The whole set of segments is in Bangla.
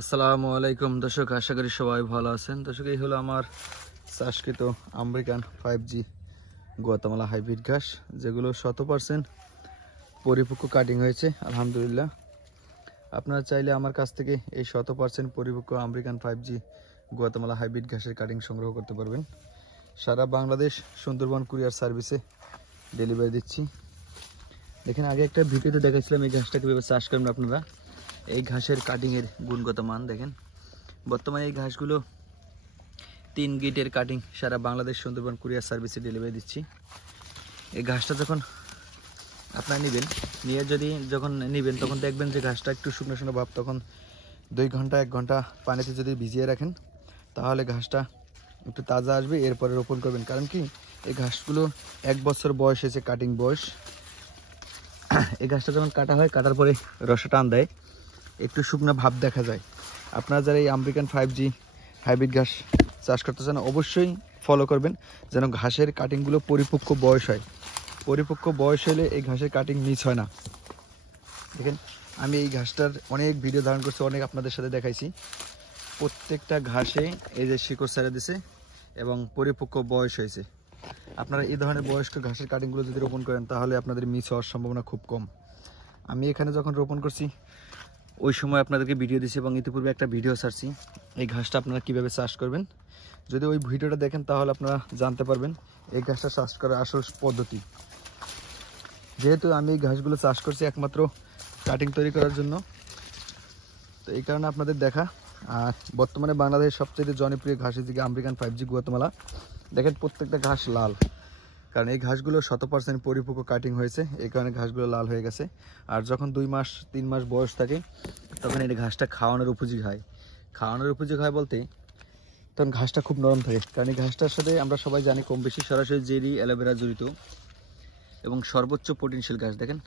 আসসালামু আলাইকুম দর্শক, আশা করি সবাই ভালো আছেন। দর্শক, এই হলো আমার চাষকৃত আমেরিকান 5G গুয়াতেমালা হাইব্রিড ঘাস, যেগুলো 100% পরিপক্ক কাটিং হয়েছে আলহামদুলিল্লাহ। আপনারা চাইলে আমার কাছ থেকে এই 100% পরিপক্ক আমেরিকান 5G গুয়াতেমালা হাইব্রিড ঘাসের কাটিং সংগ্রহ করতে পারবেন। সারা বাংলাদেশ সুন্দরবন কুরিয়ার সার্ভিসে ডেলিভারি দিচ্ছি। দেখেন, আগে একটা ভিডিওতে দেখাচ্ছিলাম এই ঘাসটা কীভাবে চাষ করবেন আপনারা। এই ঘাসের কাটিংয়ের গুণগত মান দেখেন। বর্তমানে এই ঘাসগুলো 3 গিটের কাটিং সারা বাংলাদেশ সুন্দরবন কুরিয়ার সার্ভিসে ডেলিভারি দিচ্ছি। এই ঘাসটা যখন আপনারা যখন নেবেন তখন দেখবেন যে ঘাসটা একটু শুকনো শুকনো ভাব, তখন 2 ঘন্টা 1 ঘন্টা পানিতে যদি ভিজিয়ে রাখেন তাহলে ঘাসটা একটু তাজা আসবে। এরপরে রোপণ করবেন, কারণ কি এই ঘাসগুলো 1 বছর বয়স হয়েছে, কাটিং বয়স। এই ঘাসটা যখন কাটা হয়, কাটার পরে রসে টান দেয়, একটু শুকনো ভাব দেখা যায়। আপনারা যারা এই আমেরিকান 5G হাইব্রিড ঘাস চাষ করতে চান অবশ্যই ফলো করবেন, যেন ঘাসের কাটিংগুলো পরিপক্ক বয়স হয়। পরিপক্ক বয়স হলে এই ঘাসের কাটিং মিস হয় না। দেখেন, আমি এই ঘাসটার অনেক ভিডিও ধারণ করছি, অনেক আপনাদের সাথে দেখাইছি। প্রত্যেকটা ঘাসে এই যে শিকড় ছেড়ে দিছে এবং পরিপক্ক বয়স হয়েছে। আপনারা এই ধরনের বয়স্ক ঘাসের কাটিংগুলো যদি রোপণ করেন তাহলে আপনাদের মিস হওয়ার সম্ভাবনা খুব কম। আমি এখানে যখন রোপণ করছি ওই সময় আপনাদেরকে ভিডিও দিচ্ছি এবং ইতিপূর্বে একটা ভিডিও ছাড়ছি এই ঘাসটা আপনারা কীভাবে চাষ করবেন। যদি ওই ভিডিওটা দেখেন তাহলে আপনারা জানতে পারবেন এই ঘাসটা চাষ করার আসল পদ্ধতি। যেহেতু আমি এই ঘাসগুলো চাষ করছি একমাত্র কাটিং তৈরি করার জন্য, তো এই কারণে আপনাদের দেখা। আর বর্তমানে বাংলাদেশের সবচেয়ে জনপ্রিয় ঘাস হচ্ছে আমেরিকান 5G গুয়াতেমালা। দেখেন, প্রত্যেকটা ঘাস লাল, কারণ এই ঘাসগুলো 100% পরিপক্ক কাটিং হয়েছে, এই কারণে ঘাসগুলো লাল হয়ে গেছে। আর যখন 2 মাস 3 মাস বয়স থাকে তখন এই ঘাসটা খাওয়ানোর উপযোগী হয়। খাওয়ানোর উপযোগী হয় বলতে তখন ঘাসটা খুব নরম থাকে, কারণ এই ঘাসটার সাথে আমরা সবাই জানি কম বেশি সরাসরি জেলি অ্যালোভেরা জড়িত এবং সর্বোচ্চ প্রোটিনশীল ঘাস। দেখেন,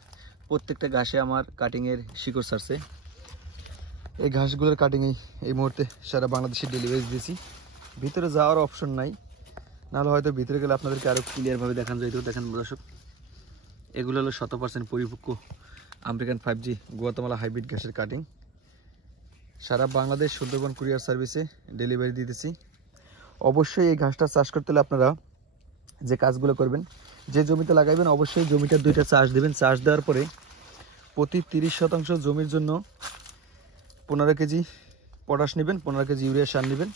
প্রত্যেকটা ঘাসে আমার কাটিংয়ের শিকড় ছাড়ছে। এই ঘাসগুলোর কাটিংয়ে এই মুহূর্তে সারা বাংলাদেশে ডেলিভারি দিয়েছি। ভিতরে যাওয়ার অপশন নাই, নাহলে হয়তো ভিতরে গেলে আপনাদেরকে আরও ক্লিয়ারভাবে দেখানো যেত। দেখেন দর্শক, এগুলো হলো 100% পরিপক্ক আমেরিকান 5G গুয়াতেমালা হাইব্রিড ঘাসের কাটিং। সারা বাংলাদেশ সুন্দরবন কুরিয়ার সার্ভিসে ডেলিভারি দিতেছি। অবশ্যই এই ঘাসটা চাষ করতে হলে আপনারা যে কাজগুলো করবেন, যে জমিতে লাগাইবেন অবশ্যই জমিটার 2টা চাষ দেবেন। চাষ দেওয়ার পরে প্রতি 30% জমির জন্য 15 কেজি পটাশ নেবেন, 15 কেজি ইউরিয়া সার নেবেন,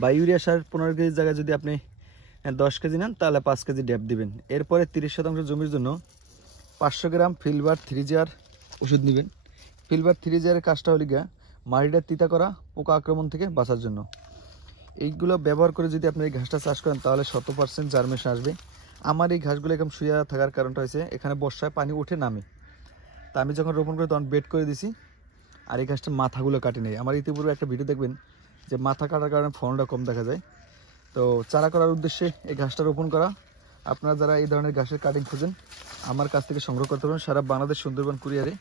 বা ইউরিয়া সার 15 কেজি জায়গায় যদি আপনি 10 কেজি নেন তাহলে 5 কেজি ড্যাপ দিবেন। এরপরে 30% জমির জন্য 500 গ্রাম ফিলবার 3Jar ওষুধ নেবেন। ফিলবার 3Jar কাজটা হলে গিয়া মাটিটা তিতা করা, পোকা আক্রমণ থেকে বাঁচার জন্য। এইগুলো ব্যবহার করে যদি আপনি এই ঘাসটা চাষ করেন তাহলে 100% জার্মেশন আসবে। আমার এই ঘাসগুলো এরকম শুয়ে থাকার কারণটা হয়েছে এখানে বর্ষায় পানি উঠে নামে, তা আমি যখন রোপণ করি তখন বেড করে দিছি, আর এই ঘাসটার মাথাগুলো কাটি নেই। আমার ইতিপূর্বে একটা ভিডিও দেখবেন যে মাথা কাটার কারণে ফলনটা কম দেখা যায়। তো চারা করার উদ্দেশ্যে এই ঘাসটা রোপণ করা। আপনারা যারা এই ধরনের ঘাসের কাটিং খুঁজেন আমার কাছ থেকে সংগ্রহ করতে পারেন। সারা বাংলাদেশ সুন্দরবন কুরিয়ারে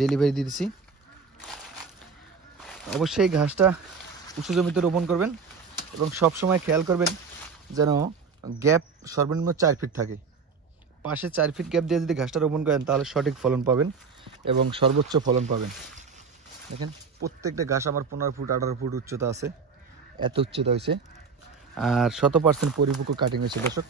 ডেলিভারি দিতেছি। অবশ্যই এই ঘাসটা উঁচু জমিতে রোপণ করবেন এবং সবসময় খেয়াল করবেন যেন গ্যাপ সর্বনিম্ন 4 ফিট থাকে। পাশে 4 ফিট গ্যাপ দিয়ে যদি ঘাসটা রোপণ করেন তাহলে সঠিক ফলন পাবেন এবং সর্বোচ্চ ফলন পাবেন। দেখেন, প্রত্যেকটা ঘাস আমার 15 ফুট 18 ফুট উচ্চতা আছে, এত উচ্চতা হয়েছে, আর 100% পরিপক্ক কাটিং হয়েছে দর্শক।